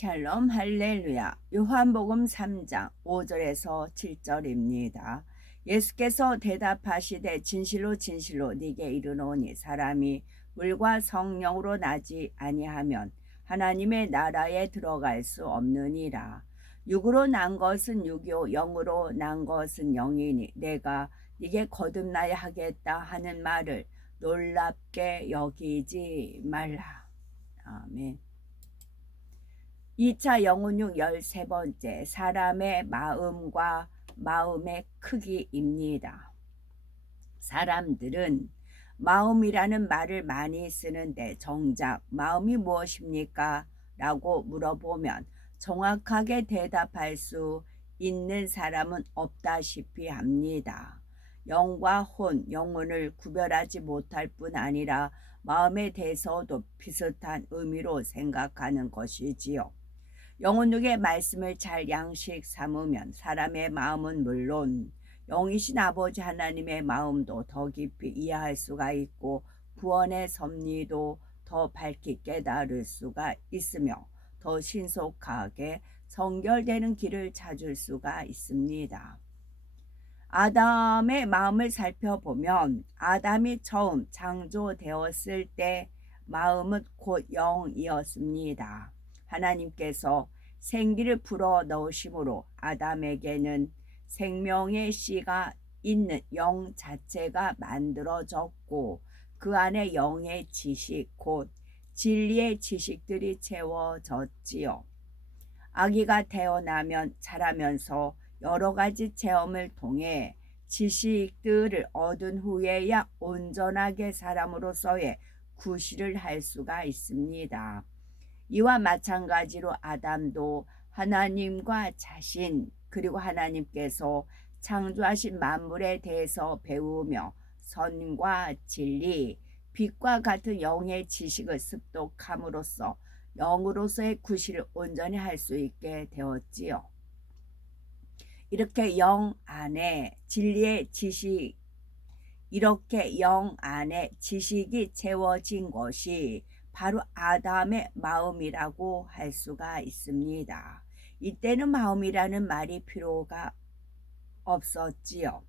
샬롬 할렐루야. 요한복음 3장 5절에서 7절입니다. 예수께서 대답하시되 진실로 진실로 네게 이르노니 사람이 물과 성령으로 나지 아니하면 하나님의 나라에 들어갈 수 없느니라. 육으로 난 것은 육이요 영으로 난 것은 영이니 내가 네게 거듭나야 하겠다 하는 말을 놀랍게 여기지 말라. 아멘. 2차 영혼육 13번째 사람의 마음과 마음의 크기입니다. 사람들은 마음이라는 말을 많이 쓰는데 정작 마음이 무엇입니까? 라고 물어보면 정확하게 대답할 수 있는 사람은 없다시피 합니다. 영과 영혼을 구별하지 못할 뿐 아니라 마음에 대해서도 비슷한 의미로 생각하는 것이지요. 영혼육의 말씀을 잘 양식 삼으면 사람의 마음은 물론 영이신 아버지 하나님의 마음도 더 깊이 이해할 수가 있고 구원의 섭리도 더 밝히 깨달을 수가 있으며 더 신속하게 성결되는 길을 찾을 수가 있습니다. 아담의 마음을 살펴보면 아담이 처음 창조되었을 때 마음은 곧 영이었습니다. 하나님께서 생기를 불어 넣으심으로 아담에게는 생명의 씨가 있는 영 자체가 만들어졌고 그 안에 영의 지식 곧 진리의 지식들이 채워졌지요. 아기가 태어나면 자라면서 여러 가지 체험을 통해 지식들을 얻은 후에야 온전하게 사람으로서의 구실을 할 수가 있습니다. 이와 마찬가지로 아담도 하나님과 자신 그리고 하나님께서 창조하신 만물에 대해서 배우며 선과 진리, 빛과 같은 영의 지식을 습득함으로써 영으로서의 구실을 온전히 할 수 있게 되었지요. 이렇게 영 안에 지식이 채워진 것이 바로 아담의 마음이라고 할 수가 있습니다. 이때는 마음이라는 말이 필요가 없었지요.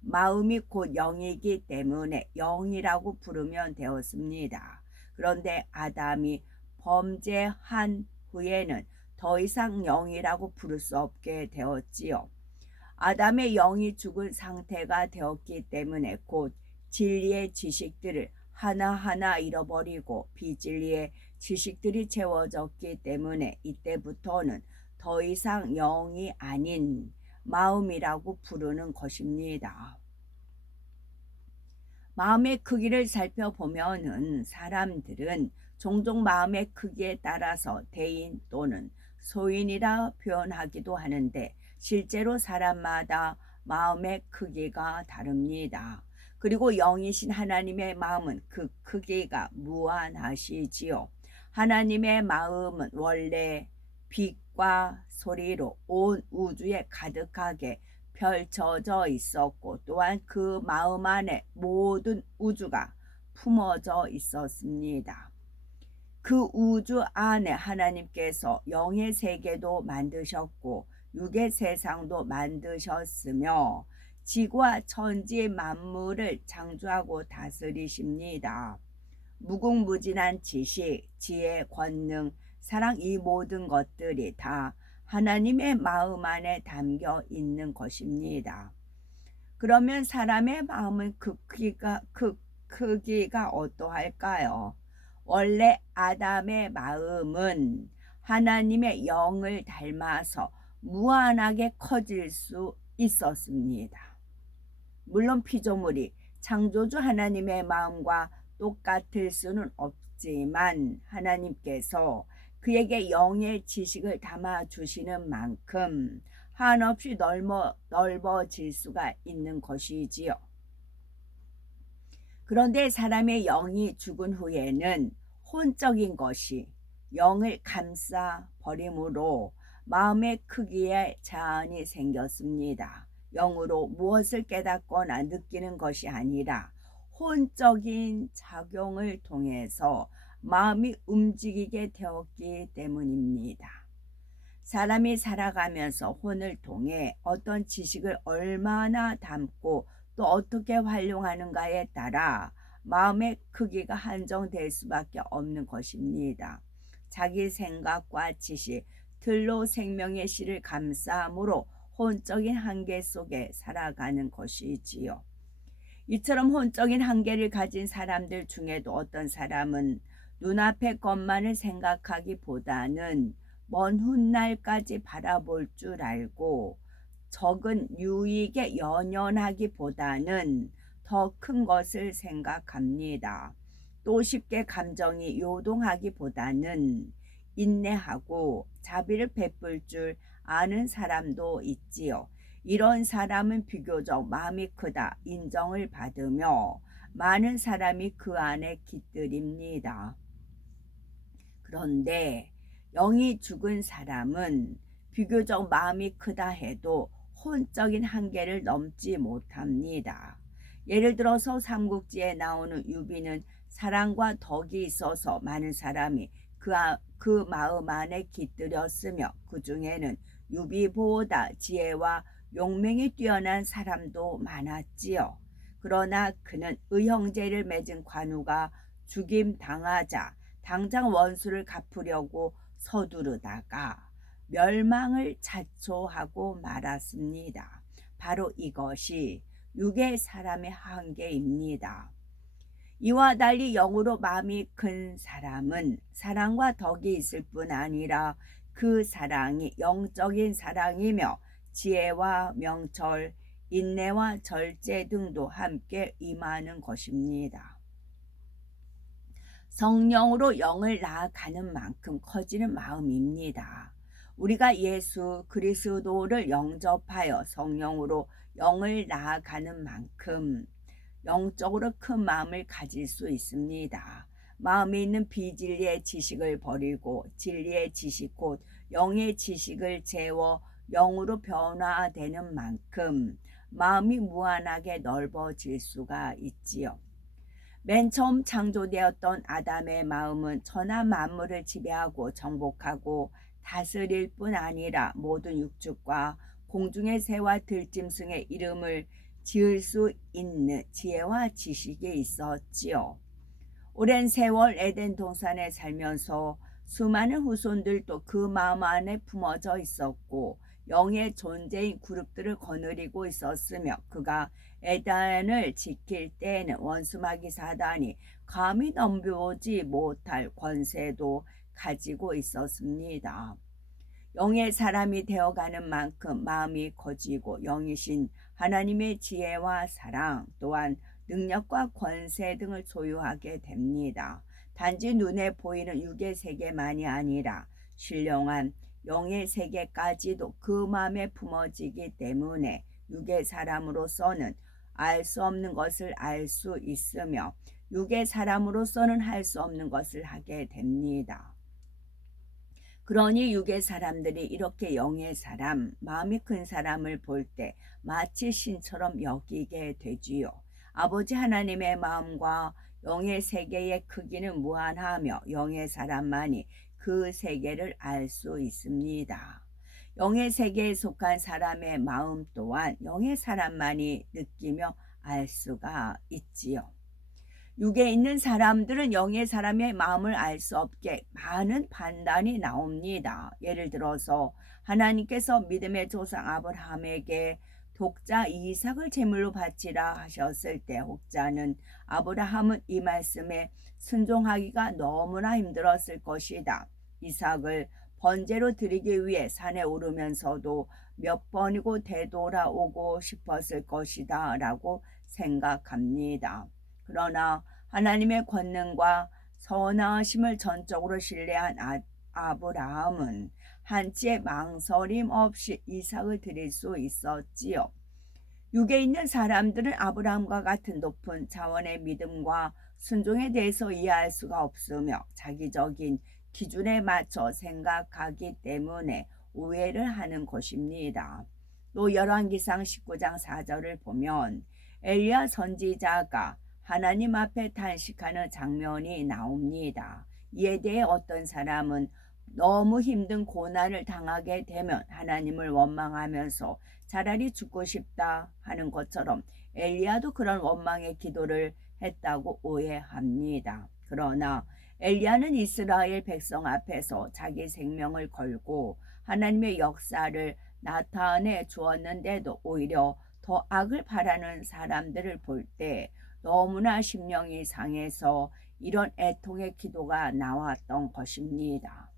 마음이 곧 영이기 때문에 영이라고 부르면 되었습니다. 그런데 아담이 범죄한 후에는 더 이상 영이라고 부를 수 없게 되었지요. 아담의 영이 죽은 상태가 되었기 때문에 곧 진리의 지식들을 하나하나 잃어버리고 비진리의 지식들이 채워졌기 때문에 이때부터는 더 이상 영이 아닌 마음이라고 부르는 것입니다. 마음의 크기를 살펴보면은 사람들은 종종 마음의 크기에 따라서 대인 또는 소인이라 표현하기도 하는데 실제로 사람마다 마음의 크기가 다릅니다. 그리고 영이신 하나님의 마음은 그 크기가 무한하시지요. 하나님의 마음은 원래 빛과 소리로 온 우주에 가득하게 펼쳐져 있었고 또한 그 마음 안에 모든 우주가 품어져 있었습니다. 그 우주 안에 하나님께서 영의 세계도 만드셨고 육의 세상도 만드셨으며 지구와 천지 만물을 창조하고 다스리십니다. 무궁무진한 지식, 지혜, 권능, 사랑 이 모든 것들이 다 하나님의 마음 안에 담겨 있는 것입니다. 그러면 사람의 마음은 그 크기가 어떠할까요? 원래 아담의 마음은 하나님의 영을 닮아서 무한하게 커질 수 있었습니다. 물론 피조물이 창조주 하나님의 마음과 똑같을 수는 없지만 하나님께서 그에게 영의 지식을 담아주시는 만큼 한없이 넓어질 수가 있는 것이지요. 그런데 사람의 영이 죽은 후에는 혼적인 것이 영을 감싸 버림으로 마음의 크기에 제한이 생겼습니다. 영으로 무엇을 깨닫거나 느끼는 것이 아니라 혼적인 작용을 통해서 마음이 움직이게 되었기 때문입니다. 사람이 살아가면서 혼을 통해 어떤 지식을 얼마나 담고 또 어떻게 활용하는가에 따라 마음의 크기가 한정될 수밖에 없는 것입니다. 자기 생각과 지식, 틀로 생명의 씨를 감싸므로 혼적인 한계 속에 살아가는 것이지요. 이처럼 혼적인 한계를 가진 사람들 중에도 어떤 사람은 눈앞의 것만을 생각하기보다는 먼 훗날까지 바라볼 줄 알고 적은 유익에 연연하기보다는 더 큰 것을 생각합니다. 또 쉽게 감정이 요동하기보다는 인내하고 자비를 베풀 줄 아는 사람도 있지요. 이런 사람은 비교적 마음이 크다 인정을 받으며 많은 사람이 그 안에 깃들입니다. 그런데 영이 죽은 사람은 비교적 마음이 크다 해도 혼적인 한계를 넘지 못합니다. 예를 들어서 삼국지에 나오는 유비는 사랑과 덕이 있어서 많은 사람이 그 마음 안에 깃들였으며 그 중에는 유비보다 지혜와 용맹이 뛰어난 사람도 많았지요. 그러나 그는 의형제를 맺은 관우가 죽임 당하자 당장 원수를 갚으려고 서두르다가 멸망을 자초하고 말았습니다. 바로 이것이 육의 사람의 한계입니다. 이와 달리 영으로 마음이 큰 사람은 사랑과 덕이 있을 뿐 아니라 그 사랑이 영적인 사랑이며 지혜와 명철, 인내와 절제 등도 함께 임하는 것입니다. 성령으로 영을 나아가는 만큼 커지는 마음입니다. 우리가 예수 그리스도를 영접하여 성령으로 영을 나아가는 만큼 영적으로 큰 마음을 가질 수 있습니다. 마음에 있는 비진리의 지식을 버리고 진리의 지식 곧 영의 지식을 채워 영으로 변화되는 만큼 마음이 무한하게 넓어질 수가 있지요. 맨 처음 창조되었던 아담의 마음은 천하 만물을 지배하고 정복하고 다스릴 뿐 아니라 모든 육축과 공중의 새와 들짐승의 이름을 지을 수 있는 지혜와 지식이 있었지요. 오랜 세월 에덴 동산에 살면서 수많은 후손들도 그 마음 안에 품어져 있었고 영의 존재인 그룹들을 거느리고 있었으며 그가 에덴을 지킬 때에는 원수마귀 사단이 감히 넘보지 못할 권세도 가지고 있었습니다. 영의 사람이 되어가는 만큼 마음이 커지고 영이신 하나님의 지혜와 사랑 또한 능력과 권세 등을 소유하게 됩니다. 단지 눈에 보이는 육의 세계만이 아니라 신령한 영의 세계까지도 그 마음에 품어지기 때문에 육의 사람으로서는 알 수 없는 것을 알 수 있으며 육의 사람으로서는 할 수 없는 것을 하게 됩니다. 그러니 육의 사람들이 이렇게 영의 사람, 마음이 큰 사람을 볼 때 마치 신처럼 여기게 되지요. 아버지 하나님의 마음과 영의 세계의 크기는 무한하며 영의 사람만이 그 세계를 알 수 있습니다. 영의 세계에 속한 사람의 마음 또한 영의 사람만이 느끼며 알 수가 있지요. 육에 있는 사람들은 영의 사람의 마음을 알 수 없게 많은 판단이 나옵니다. 예를 들어서 하나님께서 믿음의 조상 아브라함에게 독자 이삭을 제물로 바치라 하셨을 때 혹자는 아브라함은 이 말씀에 순종하기가 너무나 힘들었을 것이다. 이삭을 번제로 드리기 위해 산에 오르면서도 몇 번이고 되돌아오고 싶었을 것이다 라고 생각합니다. 그러나 하나님의 권능과 선하심을 전적으로 신뢰한 아브라함은 한치의 망설임 없이 이삭을 드릴 수 있었지요. 육에 있는 사람들은 아브라함과 같은 높은 차원의 믿음과 순종에 대해서 이해할 수가 없으며 자기적인 기준에 맞춰 생각하기 때문에 오해를 하는 것입니다. 또 열왕기상 19장 4절을 보면 엘리야 선지자가 하나님 앞에 탄식하는 장면이 나옵니다. 이에 대해 어떤 사람은 너무 힘든 고난을 당하게 되면 하나님을 원망하면서 차라리 죽고 싶다 하는 것처럼 엘리야도 그런 원망의 기도를 했다고 오해합니다. 그러나 엘리야는 이스라엘 백성 앞에서 자기 생명을 걸고 하나님의 역사를 나타내 주었는데도 오히려 더 악을 바라는 사람들을 볼 때 너무나 심령이 상해서 이런 애통의 기도가 나왔던 것입니다.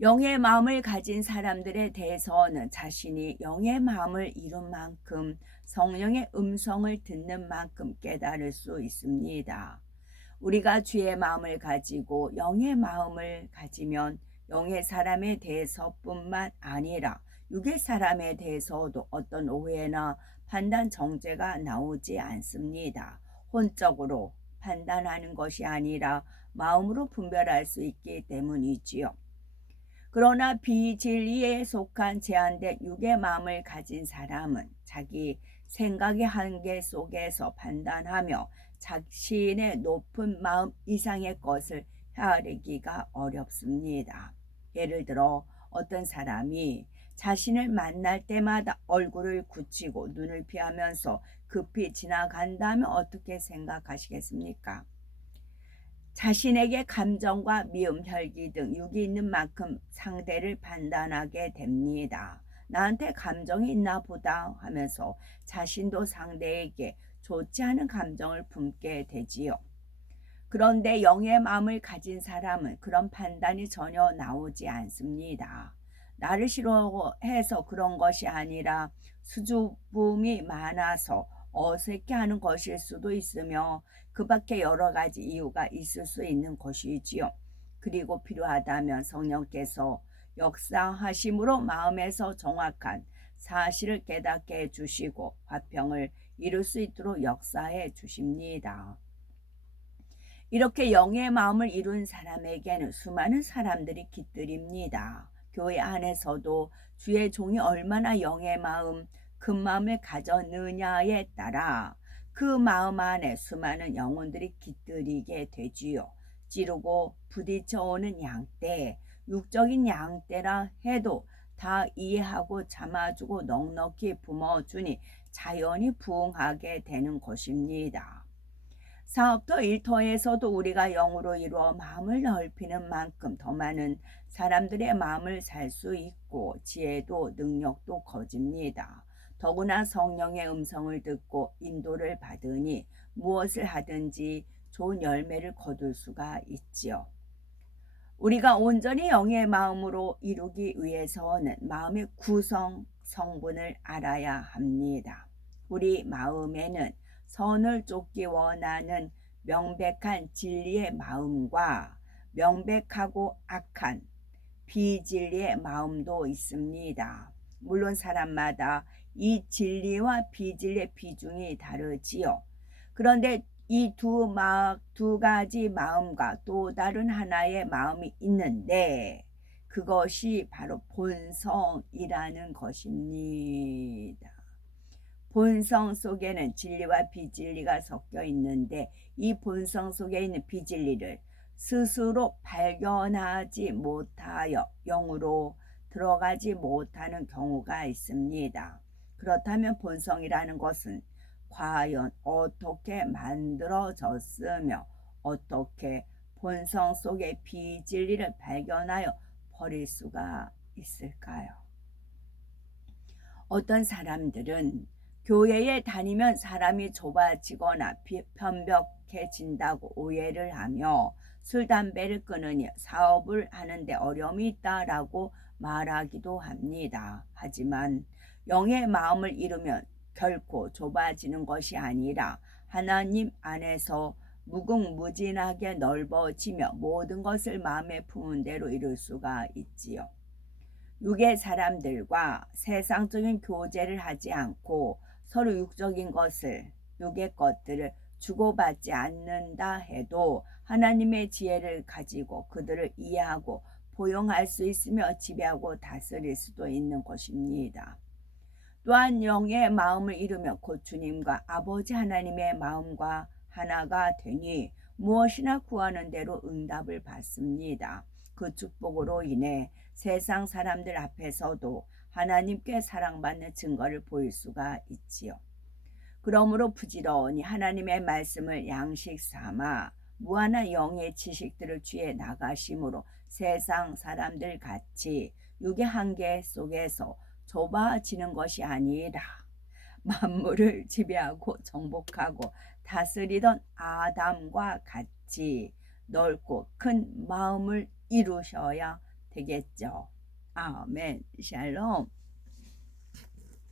영의 마음을 가진 사람들에 대해서는 자신이 영의 마음을 이룬 만큼 성령의 음성을 듣는 만큼 깨달을 수 있습니다. 우리가 주의 마음을 가지고 영의 마음을 가지면 영의 사람에 대해서뿐만 아니라 육의 사람에 대해서도 어떤 오해나 판단 정죄가 나오지 않습니다. 혼적으로 판단하는 것이 아니라 마음으로 분별할 수 있기 때문이지요. 그러나 비진리에 속한 제한된 육의 마음을 가진 사람은 자기 생각의 한계 속에서 판단하며 자신의 높은 마음 이상의 것을 헤아리기가 어렵습니다. 예를 들어 어떤 사람이 자신을 만날 때마다 얼굴을 굳히고 눈을 피하면서 급히 지나간다면 어떻게 생각하시겠습니까? 자신에게 감정과 미움, 혈기 등 육이 있는 만큼 상대를 판단하게 됩니다. 나한테 감정이 있나 보다 하면서 자신도 상대에게 좋지 않은 감정을 품게 되지요. 그런데 영의 마음을 가진 사람은 그런 판단이 전혀 나오지 않습니다. 나를 싫어해서 그런 것이 아니라 수줍음이 많아서 어색해하는 것일 수도 있으며 그 밖에 여러 가지 이유가 있을 수 있는 것이지요. 그리고 필요하다면 성령께서 역사하심으로 마음에서 정확한 사실을 깨닫게 해주시고 화평을 이룰 수 있도록 역사해 주십니다. 이렇게 영의 마음을 이룬 사람에게는 수많은 사람들이 깃들입니다. 교회 안에서도 주의 종이 얼마나 영의 마음, 큰 마음을 가졌느냐에 따라 그 마음 안에 수많은 영혼들이 깃들이게 되지요. 찌르고 부딪혀오는 양떼, 육적인 양떼라 해도 다 이해하고 참아주고 넉넉히 품어주니 자연히 부응하게 되는 것입니다. 사업터 일터에서도 우리가 영으로 이루어 마음을 넓히는 만큼 더 많은 사람들의 마음을 살 수 있고 지혜도 능력도 커집니다. 더구나 성령의 음성을 듣고 인도를 받으니 무엇을 하든지 좋은 열매를 거둘 수가 있지요. 우리가 온전히 영의 마음으로 이루기 위해서는 마음의 구성, 성분을 알아야 합니다. 우리 마음에는 선을 쫓기 원하는 명백한 진리의 마음과 명백하고 악한 비진리의 마음도 있습니다. 물론 사람마다 이 진리와 비진리의 비중이 다르지요. 그런데 이 두 가지 마음과 또 다른 하나의 마음이 있는데 그것이 바로 본성이라는 것입니다. 본성 속에는 진리와 비진리가 섞여 있는데 이 본성 속에 있는 비진리를 스스로 발견하지 못하여 영으로 들어가지 못하는 경우가 있습니다. 그렇다면 본성이라는 것은 과연 어떻게 만들어졌으며 어떻게 본성 속의 비진리를 발견하여 버릴 수가 있을까요? 어떤 사람들은 교회에 다니면 사람이 좁아지거나 편벽해진다고 오해를 하며 술, 담배를 끊으니 사업을 하는데 어려움이 있다라고 말하기도 합니다. 하지만 영의 마음을 이루면 결코 좁아지는 것이 아니라 하나님 안에서 무궁무진하게 넓어지며 모든 것을 마음에 품은 대로 이룰 수가 있지요. 육의 사람들과 세상적인 교제를 하지 않고 서로 육적인 것을, 육의 것들을 주고받지 않는다 해도 하나님의 지혜를 가지고 그들을 이해하고 포용할 수 있으며 지배하고 다스릴 수도 있는 것입니다. 또한 영의 마음을 이루며 곧 주님과 아버지 하나님의 마음과 하나가 되니 무엇이나 구하는 대로 응답을 받습니다. 그 축복으로 인해 세상 사람들 앞에서도 하나님께 사랑받는 증거를 보일 수가 있지요. 그러므로 부지런히 하나님의 말씀을 양식 삼아 무한한 영의 지식들을 취해 나가심으로 세상 사람들 같이 육의 한계 속에서 좁아지는 것이 아니라 만물을 지배하고 정복하고 다스리던 아담과 같이 넓고 큰 마음을 이루셔야 되겠죠. 아멘. 샬롬.